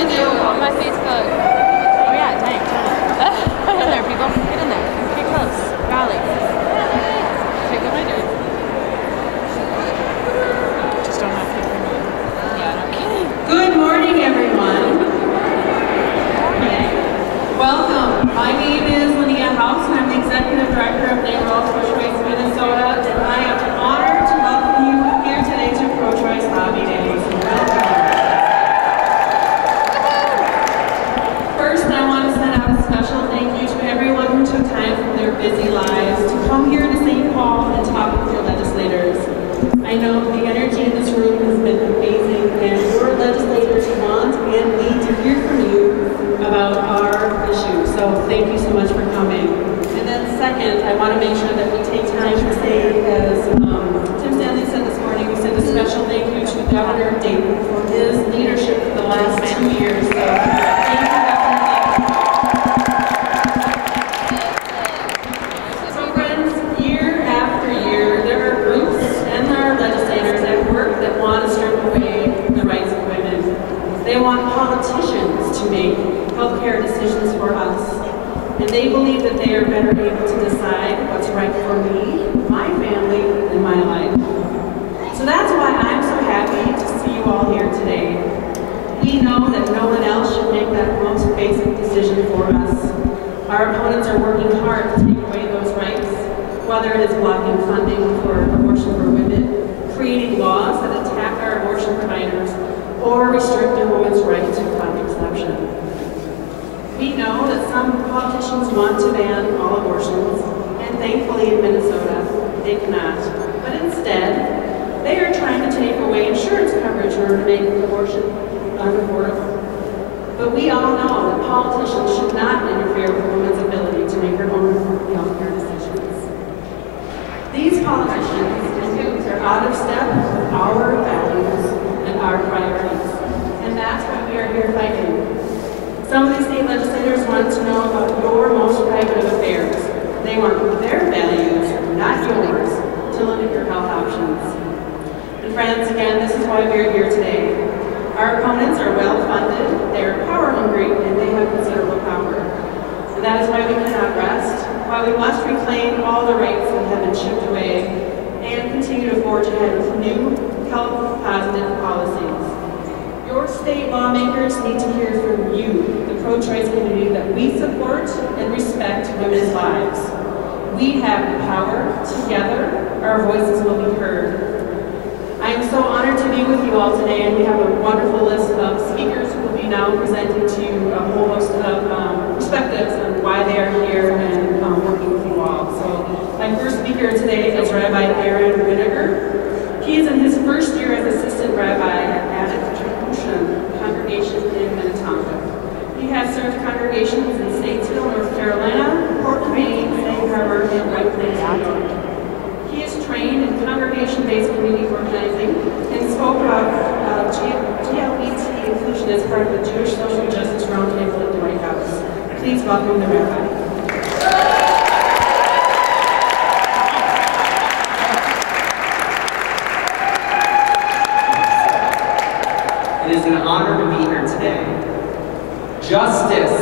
I do on my Facebook. Oh yeah, dang. Get in there, people. Get in there. Get close. Golly. Okay, what am I doing? Just don't have to. Yeah, no kidding. Good morning, everyone. Welcome. My name is Linnea House, and I'm the Executive Director of NARAL Pro-Choice Minnesota, and I am honored to welcome you here today to Pro-Choice Hobby Days. Welcome. First, I want to send out a special thank you to everyone who took time from their busy lives to come here to St. Paul and talk with your legislators. I know the energy in this room has been amazing, and your legislators want and need to hear from you about our issues. So thank you so much for coming. And then second, I want to make sure that we take time to say, as Tim Stanley said this morning, we send a special thank you to Governor Dayton for his leadership for the last 2 years. So thank you, Governor. So friends, year after year, there are groups and there are legislators at work that want to strip away the rights of women. They want politicians to make healthcare decisions for us, and they believe that they are better able to decide what's right for me, my family, and my life. So that's why I'm so happy to see you all here today. We know that no one else should make that most basic decision for us. Our opponents are working hard to take away those rights, whether it is blocking funding for abortion for women, creating laws that attack our abortion providers, or restrict a woman's right to contraception. We know that some politicians want to ban all abortions, and thankfully in Minnesota, they cannot. But instead, they are trying to take away insurance coverage in order to make abortion unaffordable. But we all know that politicians should not interfere with a woman's ability to make her own healthcare decisions. These politicians are out of step with our values and our priorities, and that's why we are here fighting. Some of these state legislators want to know about your most private affairs. They want their values, not yours, to limit your health options. And friends, again, this is why we're here today. Our opponents are well-funded, they are power-hungry, and they have considerable power. And that is why we cannot rest, why we must reclaim all the rights that have been chipped away, and continue to forge ahead with new, health-positive policies. Your state lawmakers need to hear from you, the pro-choice community, that we support and respect women's lives. We have the power. Together, our voices will be heard. I am so honored to be with you all today, and we have a wonderful list of speakers who will be now presenting to you a whole host of perspectives on why they are here and working with you all. So my first speaker today is Rabbi Aaron Winiger. He is in his first year as assistant rabbi at congregation in Minnetonka. He has served congregations in Statesville, North Carolina, Portland, Maine, Sag Harbor, and White Plains, New York. He is trained in congregation-based community organizing and spoke of GLBT inclusion as part of the Jewish Social Justice Roundtable at the White House. Please welcome the rabbi. It is an honor to be here today. Justice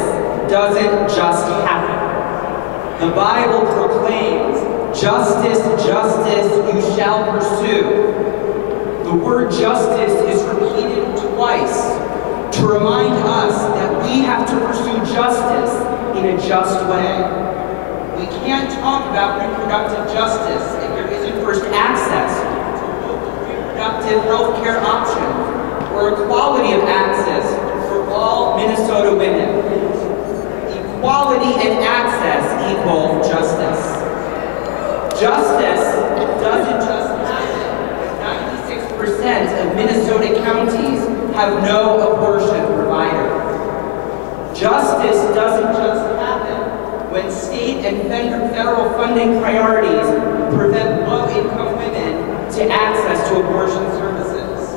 doesn't just happen. The Bible proclaims, justice, justice, you shall pursue. The word justice is repeated twice to remind us that we have to pursue justice in a just way. We can't talk about reproductive justice if there isn't first access to local reproductive health care options or equality of access for all Minnesota women. Equality and access equal justice. Justice doesn't just happen. 96% of Minnesota counties have no abortion provider. Justice doesn't just happen when state and federal funding priorities prevent low-income women to access to abortion services.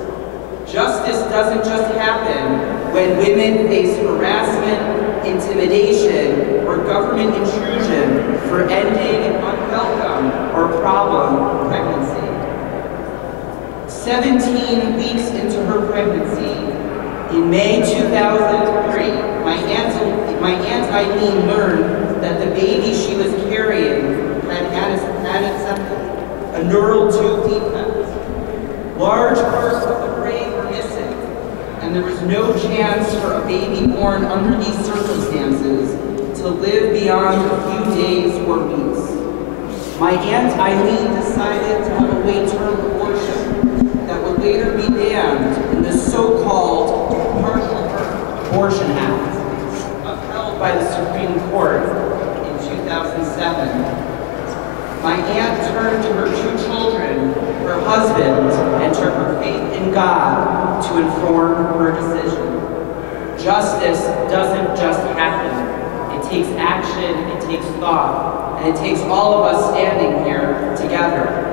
Justice doesn't just happen when women face harassment, intimidation, or government intrusion for ending an unwelcome or problem pregnancy. 17 weeks into her pregnancy, in May 2000, 2003, my Aunt Eileen learned that the baby she was carrying had anencephaly, a neural tube defect. Large parts of the brain were missing, and there was no chance for a baby born under these circumstances to live beyond a few days or weeks. My Aunt Eileen decided to have a late-term abortion that would later be banned in the so-called Partial Birth Abortion Act, upheld by the Supreme Court in 2007. My aunt turned to her 2 children, her husband, and to her faith in God to inform her decision. Justice doesn't just happen. It takes action, it takes thought, and it takes all of us standing here together.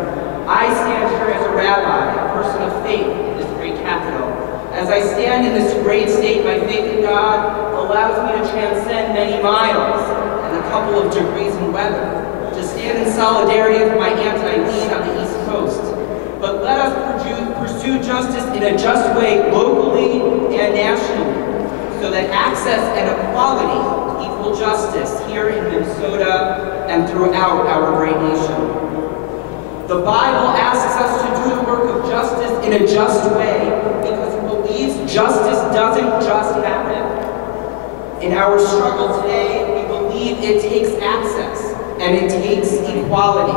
I stand here as a rabbi, a person of faith in this great capital. As I stand in this great state, my faith in God allows me to transcend many miles and a couple of degrees in weather, to stand in solidarity with my Aunt Eileen on the East Coast. But let us pursue justice in a just way locally and nationally, so that access and equality equal justice here in Minnesota and throughout our great nation. The Bible asks us to do the work of justice in a just way because it believes justice doesn't just happen. In our struggle today, we believe it takes access and it takes equality.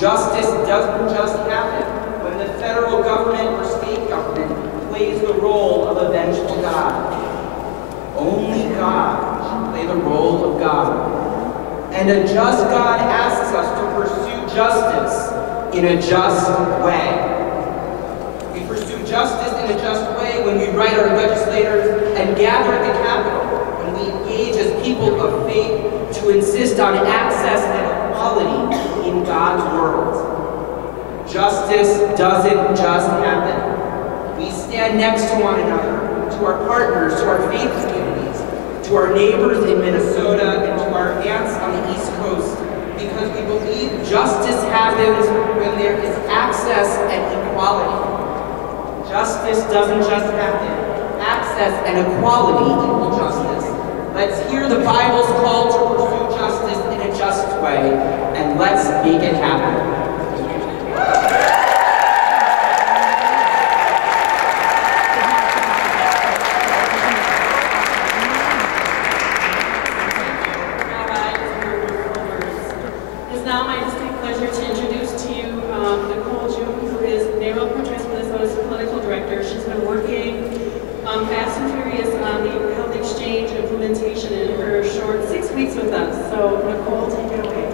Justice doesn't just happen when the federal government or state government plays the role of a vengeful God. Only God should play the role of God. And a just God asks us to pursue justice in a just way. We pursue justice in a just way when we write our legislators and gather at the Capitol, when we engage as people of faith to insist on access and equality in God's world. Justice doesn't just happen. We stand next to one another, to our partners, to our faith communities, to our neighbors in Minnesota, and to our aunts on the East Coast, because we believe justice happens when there is access and equality. Justice doesn't just happen. Access and equality equal justice. Let's hear the Bible's call to pursue justice in a just way, and let's make it happen. Fast and furious on the health exchange implementation in her short 6 weeks with us. So Nicole, take it away.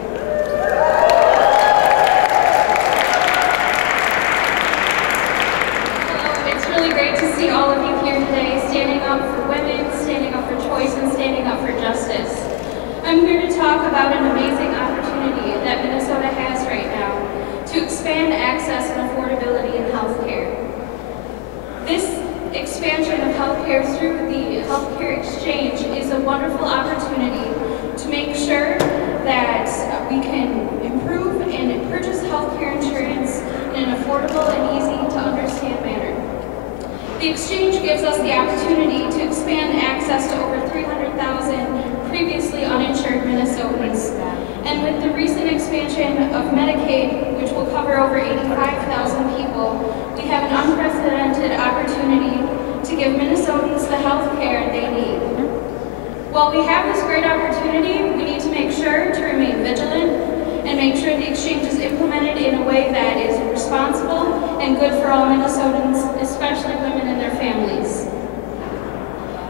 Hello, it's really great to see all of you here today, standing up for women, standing up for choice, and standing up for justice. I'm here to talk about an amazing opportunity that Minnesota has right now to expand access and affordability in healthcare. This expansion of healthcare through the healthcare exchange is a wonderful opportunity to make sure that we can improve and purchase healthcare insurance in an affordable and easy to understand manner. The exchange gives us the opportunity to expand access to over 300,000 previously uninsured Minnesotans. And with the recent expansion of Medicaid, which will cover over 85,000 people, we have an unprecedented opportunity to give Minnesotans the health care they need. While we have this great opportunity, we need to make sure to remain vigilant and make sure the exchange is implemented in a way that is responsible and good for all Minnesotans, especially women and their families.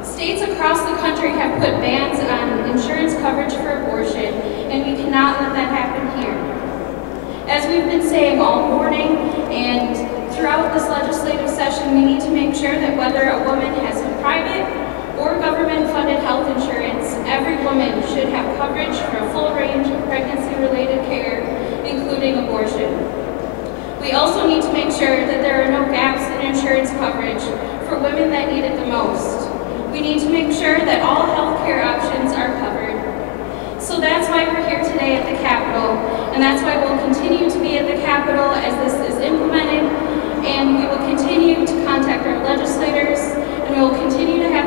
States across the country have put bans on insurance coverage for abortion, and we cannot let that happen here. As we've been saying all morning and throughout this legislative session, we need to make sure that whether a woman has private or government-funded health insurance, every woman should have coverage for a full range of pregnancy-related care, including abortion. We also need to make sure that there are no gaps in insurance coverage for women that need it the most. We need to make sure that all health care options are covered. So that's why we're here today at the Capitol, and that's why we'll continue to be at the Capitol as this is implemented, and we will continue to contact our legislators, and we will continue to have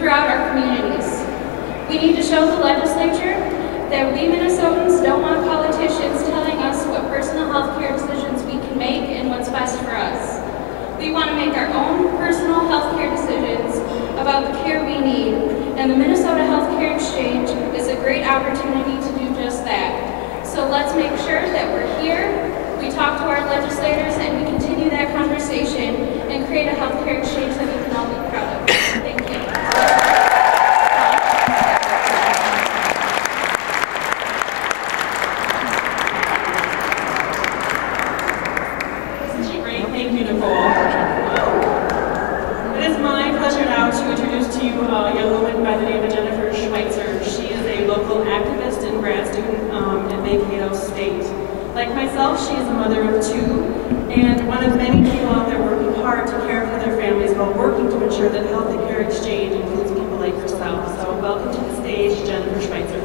throughout our communities. We need to show the legislature that we Minnesotans don't want politicians telling us what personal health care decisions we can make and what's best for us. We want to make our own personal health care decisions about the care we need, and the Minnesota Healthcare Exchange is a great opportunity to do just that. So let's make sure that we're here, we talk to our legislators, and we continue that conversation and create a healthcare exchange that we can all be proud of. Thank you. Great, thank you, Nicole. It is my pleasure now to introduce to you a young woman by the name of Jennifer Schweitzer. She is a local activist and grad student at Mankato State. Like myself, she is a mother of two and one of many people out there working hard to care for their families while working to ensure that Health Care Exchange includes people like yourself. So welcome to the stage, Jennifer Schweitzer.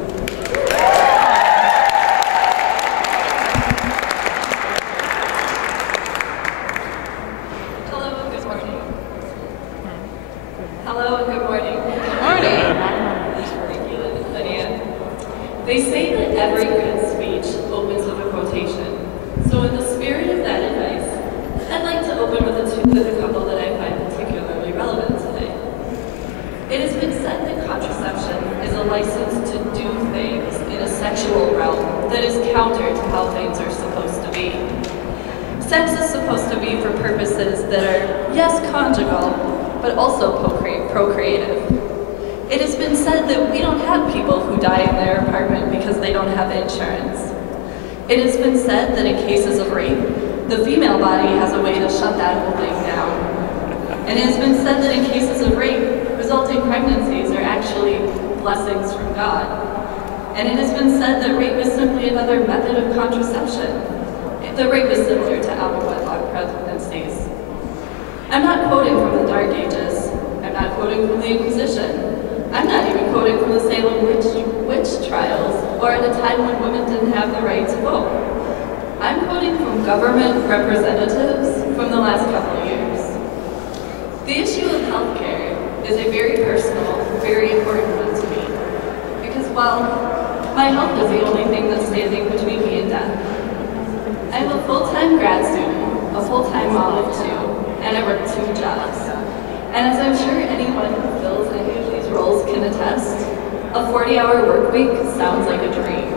Hello and good morning. Good morning. Thank you, Lydia. They say that every good speech opens with a quotation. So in the spirit of that advice, I'd like to open with a couple that I find particularly relevant today. It has been said that contraception is a license to do things in a sexual realm that is counter to how things are supposed to be. Sex is supposed to be for purposes that are, yes, conjugal, but also procreative. It has been said that we don't have people who die in their apartment because they don't have insurance. It has been said that in cases of rape, the female body has a way to shut that whole thing down. And it has been said that in cases of rape, resulting pregnancies are actually blessings from God. And it has been said that rape is simply another method of contraception. The rape is similar to out-of-wedlock pregnancies. I'm not quoting from the Dark Ages. I'm not quoting from the Inquisition. I'm not even quoting from the Salem witch trials, or at a time when women didn't have the right to vote. I'm quoting from government representatives from the last couple of years. The issue of healthcare is a very personal, very important one to me. Because while my health is the only thing that's standing between me and death, I'm a full-time grad student, a full-time mom of two, and I work 2 jobs. And as I'm sure anyone who fills any of these roles can attest, a 40-hour work week sounds like a dream.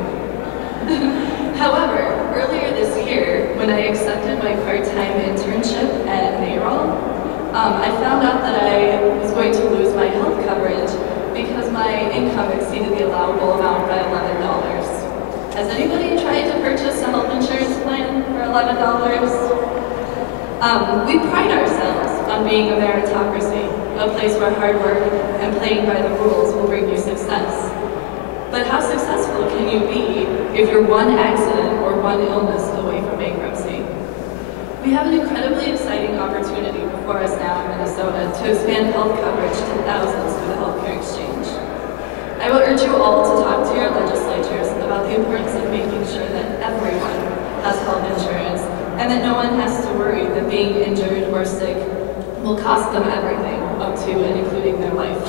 However, earlier this year, when I accepted my part-time internship at NARAL, I found out that I was going to lose my health coverage because my income exceeded the allowable amount by $11. Has anybody tried to purchase a health insurance plan for $11? We pride ourselves on being a meritocracy, a place where hard work and playing by the rules will bring you success. But how successful can you be if you're one accident or one illness away from bankruptcy? We have an incredibly exciting opportunity before us now in Minnesota to expand health coverage to thousands through the Healthcare Exchange. I will urge you all to talk to your legislatures about the importance of making sure that everyone has health insurance and that no one has to worry that being injured or sick will cost them everything, up to and including their life.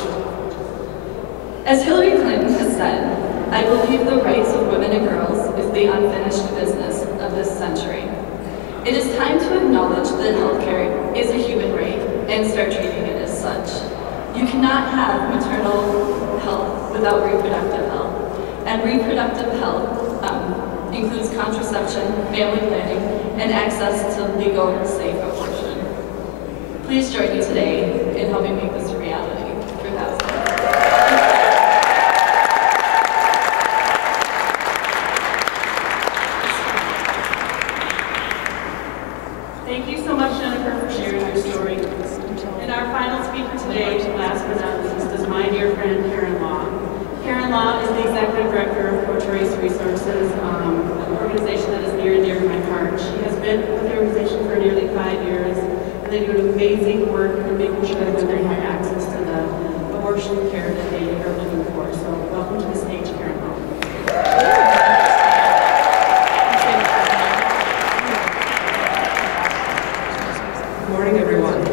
As Hillary Clinton has said, I believe the rights of women and girls is the unfinished business of this century. It is time to acknowledge that healthcare is a human right and start treating it as such. You cannot have maternal health without reproductive health. And reproductive health includes contraception, family planning, and access to legal, safe abortion. Please join me today in helping make this a reality for thousands. Thank you so much, Jennifer, for sharing your story. And our final speaker today, last but not least, is my dear friend, Karen Law. Karen Law is the Executive Director of Pro-Choice Resources, an organization that is near and dear to my heart. She has been with the organization for nearly 5 years, and they do an amazing work in making sure that women have access to the abortion care that they are looking for. So welcome to the stage, Karen Law. Good morning, everyone.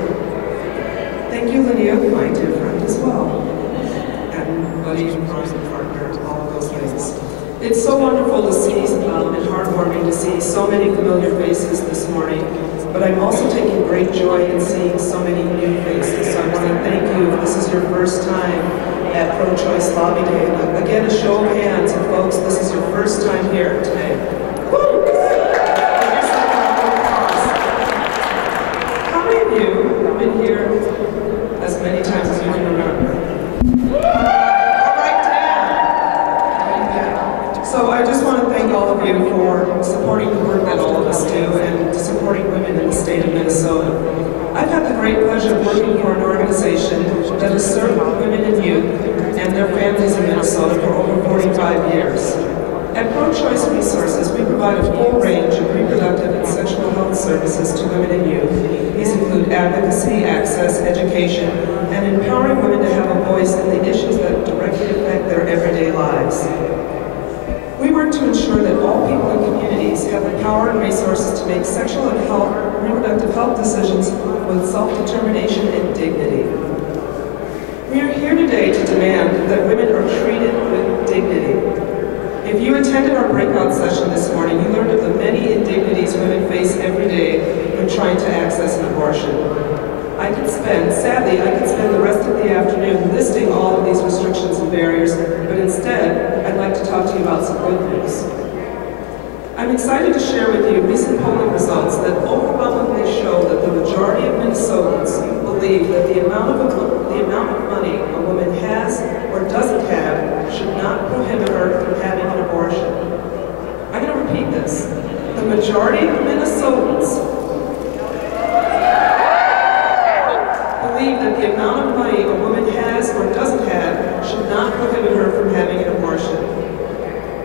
Thank you, Lydia, my dear friend, as well. buddy, friend, partner, all of those things. It's so wonderful to see and heartwarming to see so many familiar faces this morning, but I'm also taking great joy in seeing so many new faces. So I want to thank you if this is your first time at Pro-Choice Lobby Day. And again, a show of hands, and folks, this is your first time here today. Woo! How many of you have been here as many times as you can remember? So I just want to thank all of you for supporting the work that all of us do and supporting women in the state of Minnesota. I've had the great pleasure of working for an organization that has served women and youth and their families in Minnesota for over 45 years. At Pro-Choice Resources, we provide a full range of reproductive and sexual health services to women and youth. These include advocacy, access, education, and empowering women to have a voice in the issues that directly affect their everyday lives. We work to ensure that all people in communities have the power and resources to make sexual and reproductive health decisions with self-determination and dignity. We are here today to demand that women are treated with dignity. If you attended our breakout session this morning, you learned of the many indignities women face every day when trying to access an abortion. Sadly, I could spend the rest of the afternoon listing all of these restrictions and barriers, but instead, I'd like to talk to you about some good news. I'm excited to share with you recent polling results that overwhelmingly show that the majority of Minnesotans believe that the amount of money a woman has or doesn't have should not prohibit her from having an abortion. I'm going to repeat this. The majority of Minnesotans believe that the amount of money a woman has or doesn't have should not prohibit her from having an abortion.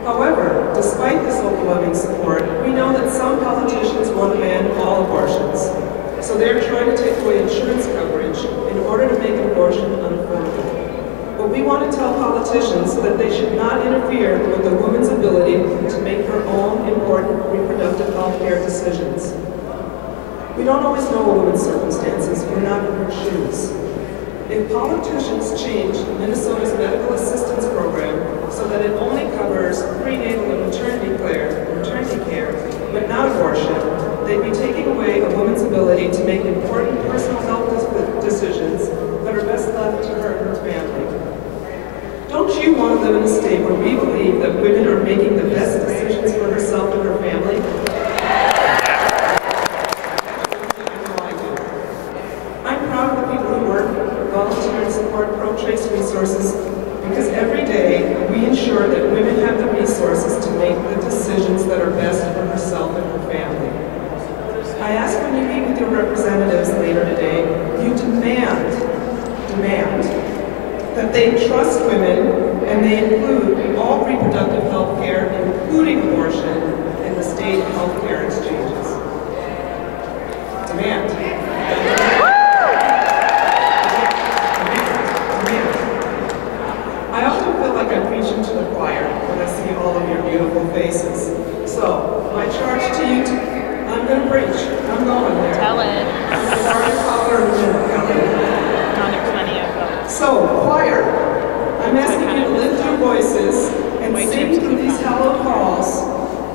However, despite this overwhelming support, we know that some politicians want to ban all abortions. So they're trying to take away insurance coverage in order to make an abortion unaffordable. But we want to tell politicians that they should not interfere with a woman's ability to make her own important reproductive health care decisions. We don't always know a woman's circumstances. We're not in her shoes. If politicians change Minnesota's medical assistance program so that it only covers prenatal and maternity care, but not abortion, they'd be taking away a woman's ability to make important personal health decisions that are best left to her and her family. Don't you want to live in a state where we believe that women are making the best decisions for herself and her family? Pro-Choice Resources because every day we ensure that women have the resources to make the decisions that are best for herself and her family. I ask when you meet with your representatives later today, you demand that they trust women and they include all reproductive health care, including abortion, in the state health care exchanges. Demand. I often feel like I'm preaching to the choir when I see all of your beautiful faces. So, my charge to you, I'm going to preach. I'm going there. Tell it. I'm going to start your collar in a minute, Kelly. So, choir, I'm asking you to lift your voices and sing through these hallowed halls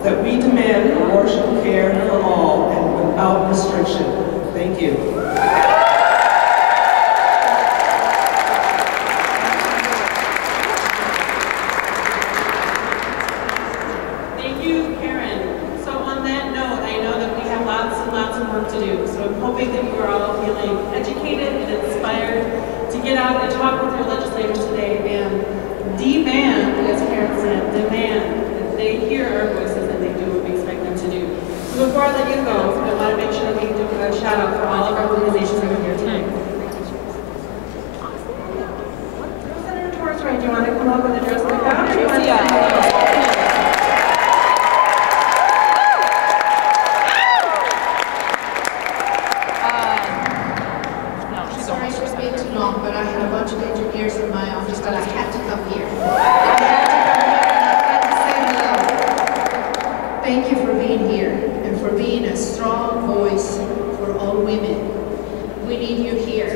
that we demand abortion care for all and without restriction. Thank you. To do. So I'm hoping that you are all feeling educated and inspired to get out and talk with your legislators today and demand, as Karen said, demand that they hear our voices and they do what we expect them to do. So before I let you go, I want to make sure we do a shout out for all of our organizations that are here today. Senator Torres, do you want to come up and address the crowd? Or do you want to say hello? But I had a bunch of engineers in my office that I had to come here. Thank you for being here and for being a strong voice for all women. We need you here.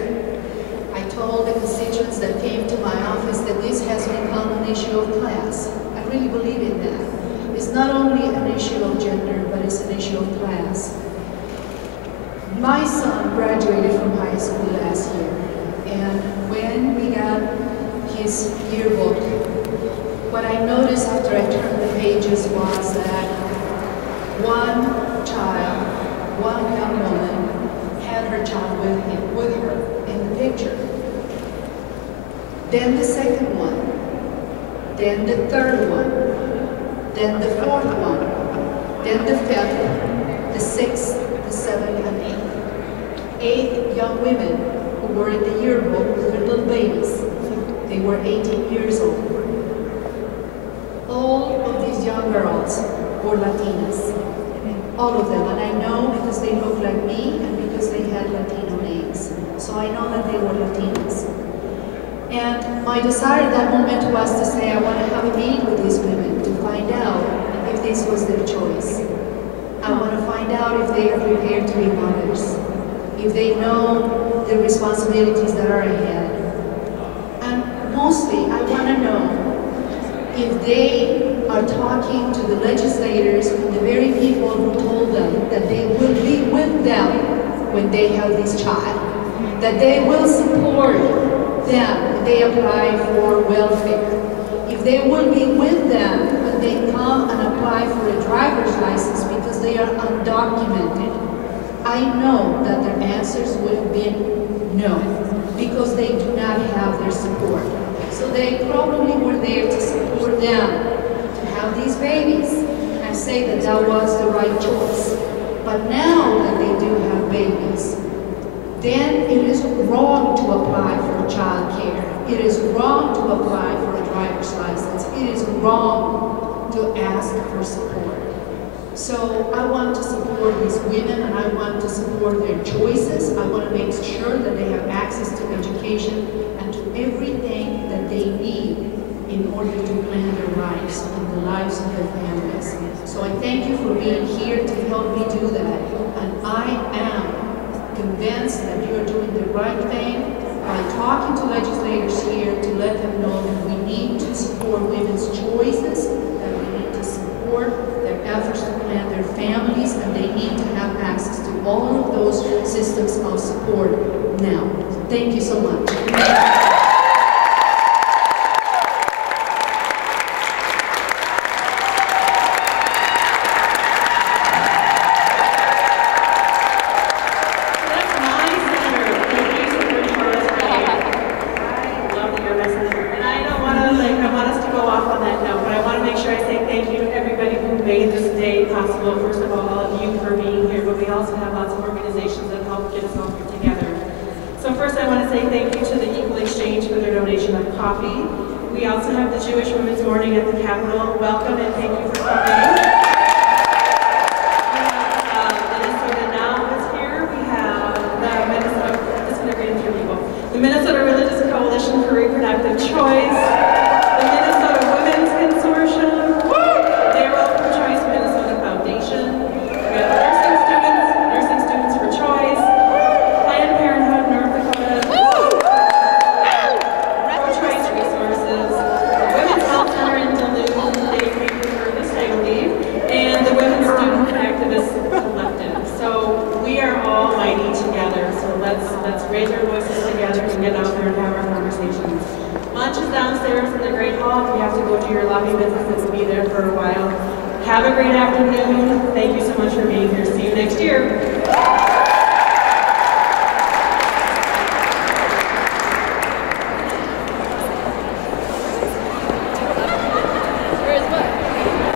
I told the constituents that came to my office that this has been issue of class. I really believe in that. It's not only an issue of gender, but it's an issue of class. My son graduated from high school last year, and when we got his yearbook, what I noticed after I turned the pages was that one child, one young woman, had her child with her in the picture. Then the second one, then the third one, then the fourth one, then the fifth, the sixth, the seventh, and eighth. 8 young women who were in the yearbook with their little babies. They were 18 years old. All of these young girls were Latinas. All of them. And I know because they look like me and because they had Latino names. So I know that they were Latinas. And my desire at that moment was to say, I want to have a meeting with these women to find out if this was their choice. I want to find out if they are prepared to be mothers, if they know the responsibilities that are ahead. And mostly, I want to know if they are talking to the legislators and the very people who told them that they will be with them when they have this child, that they will support them when they apply for welfare, if they will be with them when they come and apply for a driver's license because they are undocumented. I know that their answers would have been no, because they do not have their support. So they probably were there to support them, to have these babies, and say that that was the right choice. But now that they do have babies, then it is wrong to apply for child care. It is wrong to apply for a driver's license. It is wrong to ask for support. So I want to support these women, and I want to support their choices. I want to make sure that they have access to education and to everything that they need in order to plan their lives and the lives of their families. So I thank you for being here to help me do that. And I am convinced that you are doing the right thing by talking to legislators here to let them know that we need to support women's choices, that we need to support their efforts to plan their families, and they need to have access to all of those systems of support now. Thank you so much. We also have the Jewish Women's Morning at the Capitol. Welcome and thank you for coming. We have Minnesota Now is here. We have the Minnesota, this is going to read through people. The Minnesota Religious Coalition for Reproductive Choice, the Minnesota Women's Consortium, the Darrow for Choice Minnesota Foundation, we have Nursing Students for Choice, Planned Parenthood North Dakota, Pro-Choice Resources, the Women's Health Center in Duluth, they prefer this day leave, and the Women's Student Activist Collective. So we are all mighty together, so let's raise our voices together and get out there and have our conversations. Lunch is downstairs in the Great Hall. If you have to go to your lobby business, it will be there for a while. Have a great afternoon. Thank you so much.